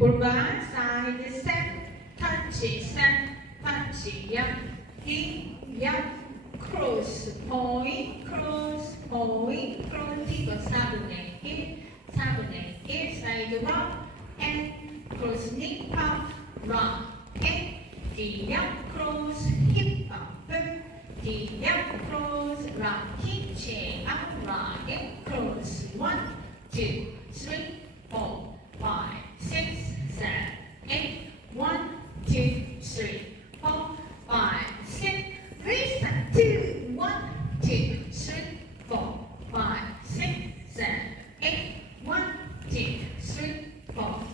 볼까? side step, touch, step, touch, up, hip, up, cross, point, cross, point, cross. 이거 4분의 1, 4분의 1, 사이드 락, and cross, knee up, rock, and D up, cross, hip up, D up, cross, rock, hip, chain up, rock, and cross. 1, 2, 3, 4, 5, 6, 7, 8. 1, 2, 3, 4, 5, 6. Restart. 2, 1, 2, 3, 4, 5, 6, 7, 8. 1, 2, 3, 4.